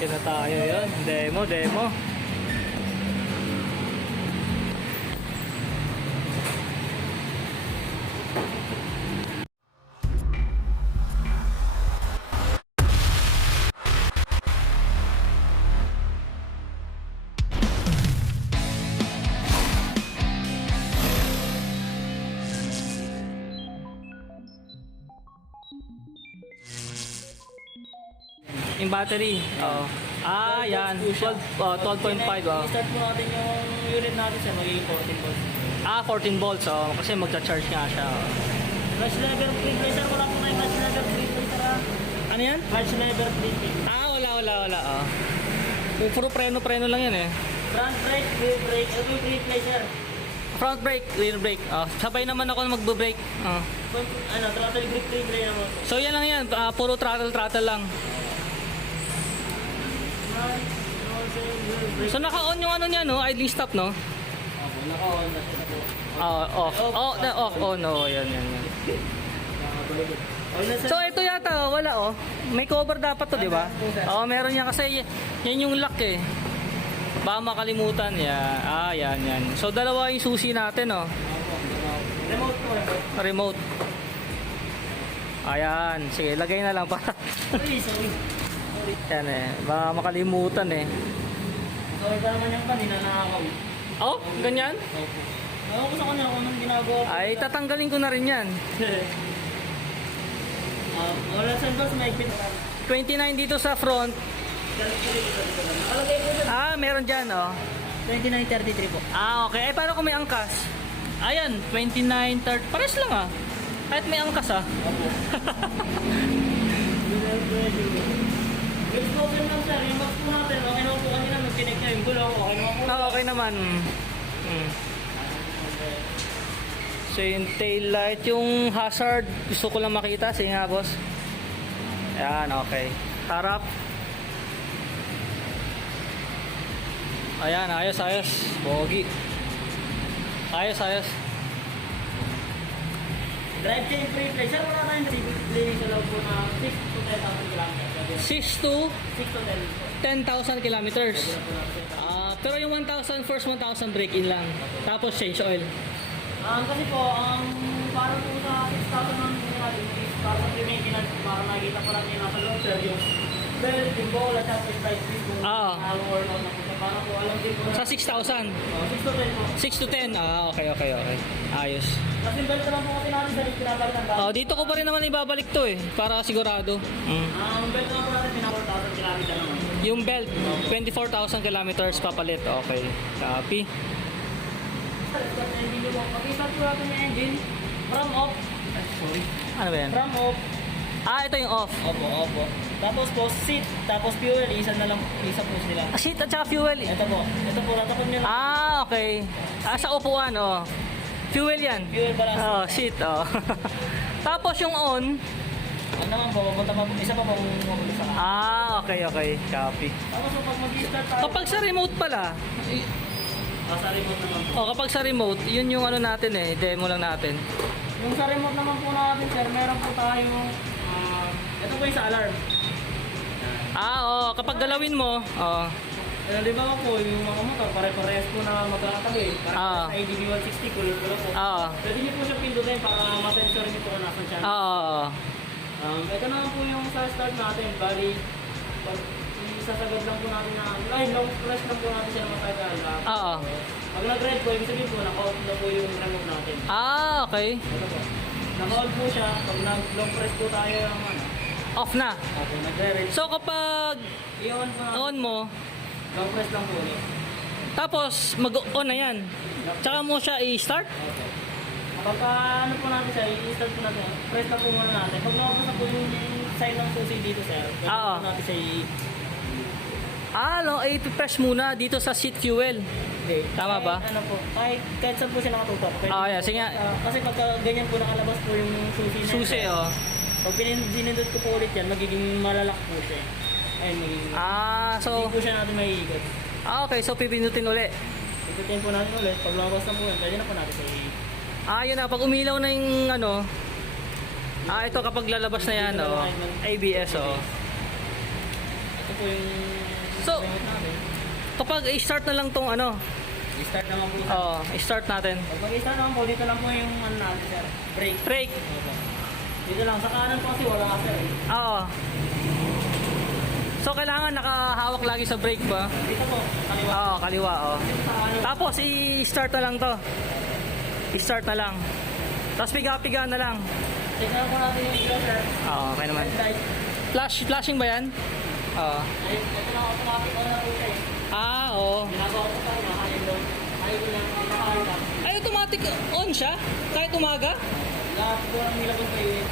Dito na tayo yun. Demo. Yung battery. Oo. Ah, yan. 12.5. I-start po natin yung unit natin sa magiging 14 volts. Ah, 14 volts. Kasi magcha-charge nga siya. Clutch lever pre-placer, wala po tayong clutch lever pre-placer ha. Ano yan? Clutch lever pre-placer. Ah, wala. Puro preno lang yan eh. Front brake, rear brake, ito yung pre-placer. Front brake, rear brake. Sabay naman ako na magbe-brake. Throttle grip pre-brake naman. So yan lang yan. Puro throttle lang. So naka-on yung ano niya, no? Idling stop, no? Opo, naka-on na siya po. Off. No, yan. So ito yata, wala May cover dapat to, di ba? Meron yan kasi yan yung lock eh. Baka makalimutan. Yan. So dalawa yung susi natin, Remote po. Remote. Ayan, sige, lagay na lang para. Sorry. Yan baka makalimutan eh. Sorry pa naman yung kanina nakakaw. Ganyan? Opo. Ako ko sa kanya kung anong ginagawa po. Ay, tatanggalin ko na rin yan. Wala sa boss, may 29 dito sa front. Nakalagay po sa Meron dyan, 2933 po. Okay. Paano kung may angkas? Ayan, 29, 30. Pares lang Kahit may angkas Yung problem lang sir, yung box po natin, okay naman po kanina, mag-connect niya yung gulong, okay naman po. Okay naman. So yung tail light, yung hazard, gusto ko lang makita. Sige nga boss. Ayan, okay. Harap. Ayan, ayos. Pogi. Ayos. Drive chain pre-placer, wala tayong living sa loob po na 6 to 10,000 kilometers. 6 to 6 to 10,000 kilometers. Pero yung 1,000, first 1,000 break-in lang. Tapos change oil. Kasi po, para po sa 6,000 ng natin, para sa maintenance, para nakikita po natin yung nasa loob, sir, yung belt, yung bowl, at saka yung price fee, kung worn out na po siya. Para po, alam din po na... Sa 6,000? 6 to 10 po. 6 to 10? Okay. Ayos. Kasi yung belt naman po kasi natin sa pinapalitan ba? Dito ko pa rin naman ibabalik to para sigurado. Ang belt naman po natin, 4,000 kilometers naman. Yung belt, 24,000 kilometers papalit. Okay. Copy. Pag-start po natin yung engine, from off. Sorry. Ano ba yan? From off. Ito yung off. Opo. Tapos po, seat, tapos fuel, isa po sila. Seat at saka fuel. Ito po, tatakot nyo lang. Okay. Sa upuan, Fuel yan. Fuel pala. Seat, Tapos yung on. Ano naman po, papunta pa po, isa pa po mapunta sa Okay. Copy. Tapos pag mag-start tayo. Kapag sa remote pala, Sa remote naman po. kapag sa remote, yun yung ano natin demo lang natin. Yung sa remote naman po natin, sir, meron po tayong, ito po yung sa alarm. Kapag galawin mo, Di ba po, yung mga motor, pare-parehas po na magkakatabi. Parang sa ADB 160, kulot-kulot po. Pwede niyo po siya pindutin para ma-sensor niyo po kung nasan siya. Ito naman po yung sa start natin, bali, isasagad lang po natin long press lang po natin siya ng matagal. Pag nag-red po, ibig sabihin po, naka-off na po yung remote natin. Okay. Ito po. Naka-off po siya, pag nag-long press po tayo ng Off na. Okay, nagre-red. So kapag I-on po natin. on mo, Long press lang po ulit. tapos mag-on na yan. Tsaka mo siya i-start. Okay. Kapag ano po natin siya, i-start po natin. Press lang po muna natin. Pag nakapos na po yung sign ng susi dito, sir, pwede po natin siya i-press muna dito sa seat fuel. Okay. Tama ba? Ano po, kahit saan po siya nakatutok. Yeah, sige nga. Kasi pagka ganyan po nakalabas po yung susi na Susi, Pag pinindot ko po ulit yan, magiging malalak po siya. Ayun, magiging... So... Hindi po siya natin maiikot. Okay, so pipindutin uli. Ikutin po natin ulit. Pag lumabas na po yan, pwede na po natin siya yun na. Pag umilaw na yung ito kapag lalabas na yan, ABS, Ito ito po yung So, gamit natin. kapag i-start na lang tong ano, I-start naman po. oo, i-start natin. Pag mag-i-start naman po, dito lang po yung ano natin, sir. Brake. Brake. Opo. Dito lang. Sa kanan po kasi wala ka, sir. Oo. So, kailangan nakahawak lagi sa brake ba? Dito po, kaliwa. Oo, kaliwa, oo. Dito sa kanan. Tapos, i-start na lang to. I-start na lang. Tapos, piga-piga na lang. Tignan po natin yung video, sir. Oo, okay naman. Light. Flashing ba yan? Oo. Ay, ito na automatic on na po siya eh. Oo. Ginagawa ko pa, nakain doon. Ayaw ko lang, nakain lang. Ay, automatic on siya? Kahit umaga? Lahat po ang nilabot ko yun.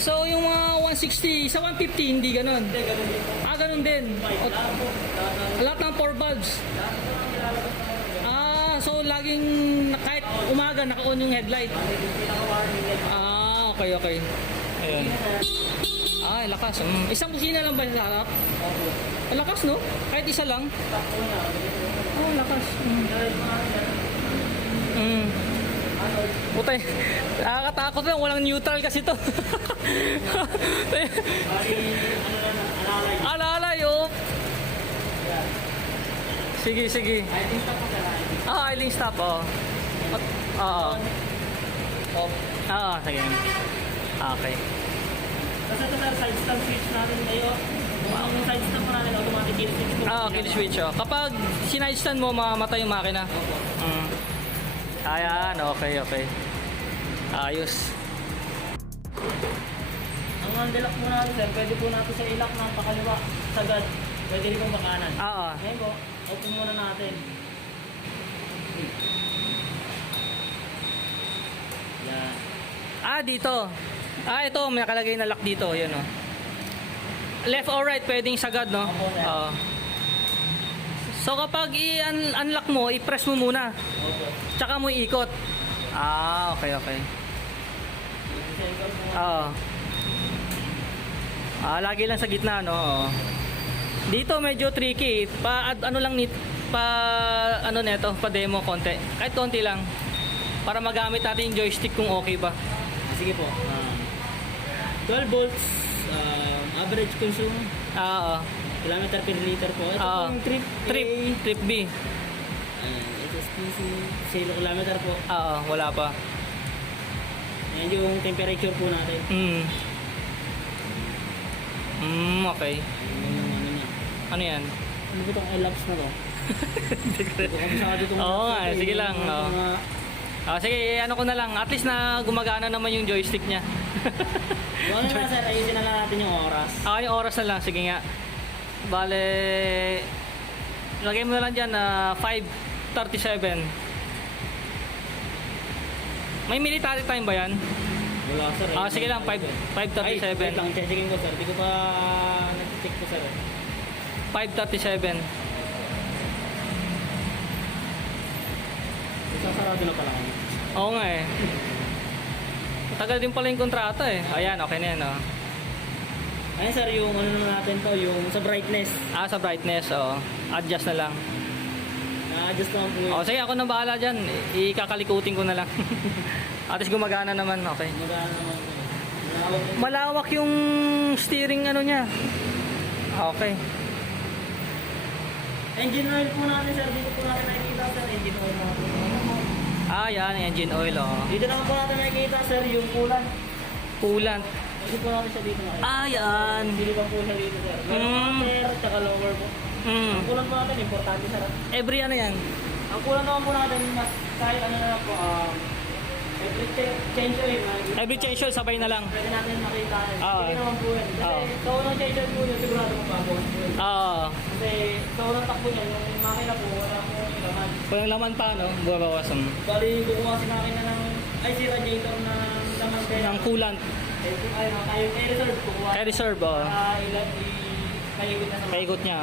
So, yung mga 160, sa 150, hindi ganun. Hindi, ganun din po. Ganun din. Lahat po. Lahat ng 4 bulbs. Lahat po ang nilalabas na So laging kahit umaga naka-on yung headlight. pinaka-warning light. Okay. Ayun. Ay, lakas. Isang busina lang ba sa harap? Opo. Ang lakas, no? Kahit isa lang. Takpo na. Lakas. Nilalabas mo natin, sir. Ano? Putay. Nakakatakot lang. Walang neutral kasi to. Bali, ano na, alalay. Alalay, oh. Yan. Sige. I think stop po, sir. Idling stop, oh. Oo. Off. Sige. Okay. Kasi ito, sir, side stand switch natin ngayon. Ang side stand po natin, automatic kill switch po. Kill switch, oh. Kapag sinide stand mo, mamamatay yung makina. Opo. Ayan, okay. Ayos. Ang unlock po natin, sir, pwede po natin sa ilak ng pakaliwa, sagad. Pwede rin pong pakanan. Oo. Ngayon po, open muna natin. Yan. Dito. Ito, may nakalagay na lock dito. Yan, oh. Left or right, pwedeng sagad, no? Opo, sir. Oo. So, kapag i-unlock mo, i-press mo muna. Opo. Tsaka mo iikot. Okay. Sensor po. Oo. Lagi lang sa gitna, no? Oo. Dito medyo tricky. Ano neto, pa demo konti. Kahit konti lang. Para magamit natin yung joystick kung okay ba. Sige po. 12 volts, average consume, Oo. kilometer per liter po. Ito Oo. po yung Trip B. SSPC, 0 kilometer po. Wala pa. Yan yung temperature po natin. Okay. Yan yung ano niya. Ano yan? Ano ba itong elapse na to? Hindi ko kabisado itong Oo nga, sige lang. Sige, ano ko na lang. At least na gumagana naman yung joystick niya. Ano na sir, ayusin na lang natin yung oras. Yung oras na lang. Sige nga. Bale, lagay mo na lang dyan na 5:37. May military time ba yan? Wala sir. Sige lang, 5:37. Wait lang, checking ko sir. Hindi ko pa nag-check ko sir. 5:37. Sasarado na pala kami. Oo nga eh. Tagal din pala yung kontrata eh. Ayan, okay na yan, oh. Ayun sir, yung ano naman natin to, yung sa brightness. Sa brightness, oh. Adjust na lang. Na-adjust naman po yun. Sige, ako na bahala dyan. Ikakalikutin ko na lang. At least gumagana naman, okay. Magana naman po. Malawak. Malawak yung steering ano niya. Okay. Engine oil po natin sir, dito po natin nakikita sir, engine oil natin. Yan, engine oil, oh. Dito naman po natin nakikita sir, yung coolant. Coolant. Dito po natin siya dito nakikita. Yan. Hindi pa po siya dito sir. Meron sir, tsaka lower po. Ang coolant po natin, importante sir. Every ano yan? Ang coolant naman po natin, mas kahit ano na lang po, every change oil. Every change oil, sabay na lang. Pwede natin makita. Oo. Sige naman po yan. Oo. Kasi sa unang change oil po yun, sigurado magbabawas po yun. Kasi sa unang takbo niya, yung makina po, wala po yung laman. Walang laman pa, no? Bumabawasan. Bali, kukuha si makina ng, si radiator na laman kaya. Ng coolant. Tayo reserve, kukuha. Kaya reserve, oh. Paikot na sa Paikot niya.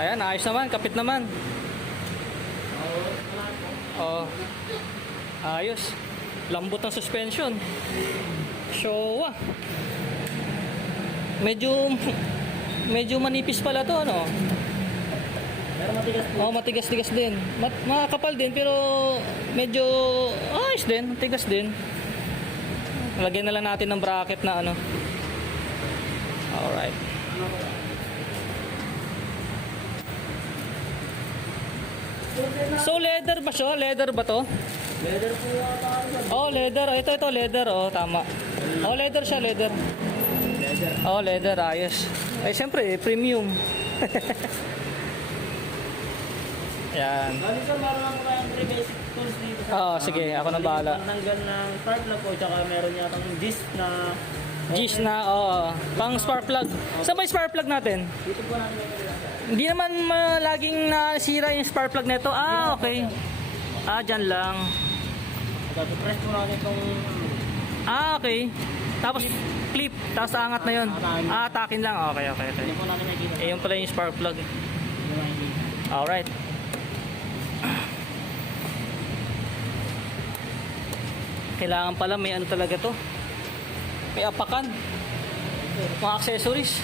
Ayan, ayos naman. Kapit naman. Oh. Ayos. Lambot ng suspension. Showa. Medyo manipis pala to, ano? Pero matigas po. Matigas-tigas din. Makakapal din pero medyo ayos din, tigas din. Lagyan na lang natin ng bracket na ano. Alright. So leather ba siya? Leather ba to? Leather po yata. Oh, leather. Ito, leather. Oh, tama. Oh, leather siya, leather. Leather. Oh, leather. Ayos. Eh, siyempre, premium. Yan. Bali sir, meron lang po tayong 3 basic tools dito sir. Oo, sige. Ako na bahala. Pantanggal ng spark plug po, tsaka meron yatang disc na... Gis na, oh. Pang spark plug. Saan ba yung spark plug natin? Dito po natin yung Hindi naman laging nasira yung spark plug nito. Ah, okay. Ah, dyan lang. press po natin itong... Ah, okay. Tapos flip, tapos angat na yun. Ah, takin lang. Okay. Hindi po natin nakikita. Eh, yun pala yung spark plug. Hindi makikita. Alright. Kailangan pala may ano talaga to. May apakan. Mga accessories.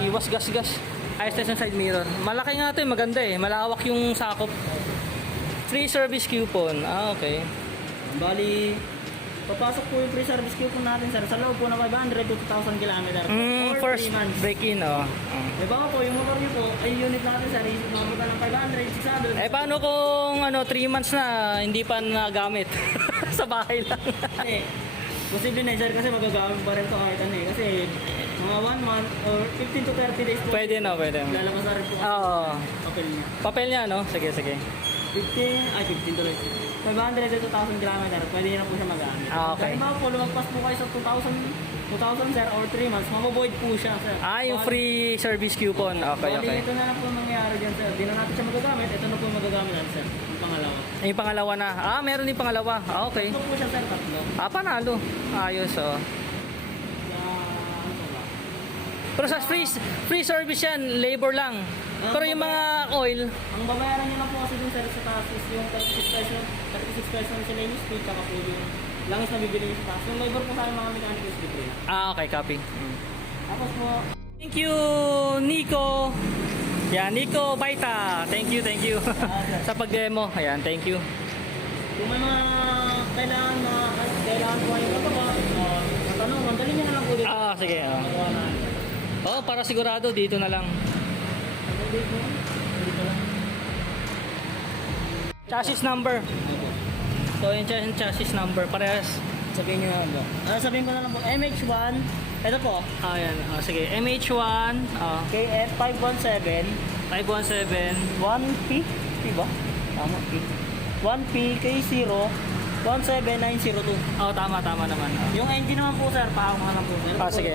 Iwas gas-gas. Ayos na yung side mirror. Malaki nga ito eh, maganda eh. Malawak yung sakop. Free service coupon. Ah, okay. Bali, papasok po yung free service coupon natin sir sa loob po na 500 to 2,000 kilometer or First 3 months. break-in, oh. Diba po, yung motor nyo po, ay unit natin sir, mabuta ng 500, 600. Eh, paano kung 3 months na hindi pa nagamit? Sa bahay lang. Eh, posible na sir kasi magagamit pa rin to kahit ano eh. Kasi mga 1 month or 15 to 30 days po. Pwede na. Lalabas na rin po Oo. papel niya. Papel niya, no? Sige. 15 tuloy. 500 to 1,000 kilometer, pwede na po siya magamit. Ah, okay. Kaya po, lumagpas po kayo sa 2,000 sir or 3 months, mabovoid po siya sir. Ah, yung free service coupon. Okay. Bali, ito na lang po nangyayari dyan sir. Di na natin siya magagamit, ito na po yung magagamit natin sir. Yung pangalawa. Yung pangalawa na. Ah, meron yung pangalawa. Ah, okay. Ito po siya sir, tatlo. Ah, panalo. Ayos, oh. Ano po ba? Pero sa free service yan, labor lang. Pero yung mga oil, Ang babayaran niyo lang po kasi dun sir sa taas is yung 36 pesos na sila yung speed, tsaka po yung langis na bibili niyo sa taas. Yung labor po sa mga mechanic is libre. okay, copy. Tapos po, Thank you, Nico. Yan, Nico Baita. Thank you. Sa pag-demo. Ayan, thank you. kung may mga kailangan po kayo kapag tanong, mandali niyo na lang po dito. Ah, sige. Oh. Magawa na. Oh, para sigurado, dito na lang. Dito lang. Chassis number. So, yung chassis number, parehas. Sabihin niyo na lang. Sabihin ko na lang po, MH1, ito po, Ayan, sige. MH1, KF517, 517, 1P, P ba? Tama, P. 1P, K0, 17902. oh, tama naman. Yung engine naman po sir, pahawak na lang po sir. Ah, sige.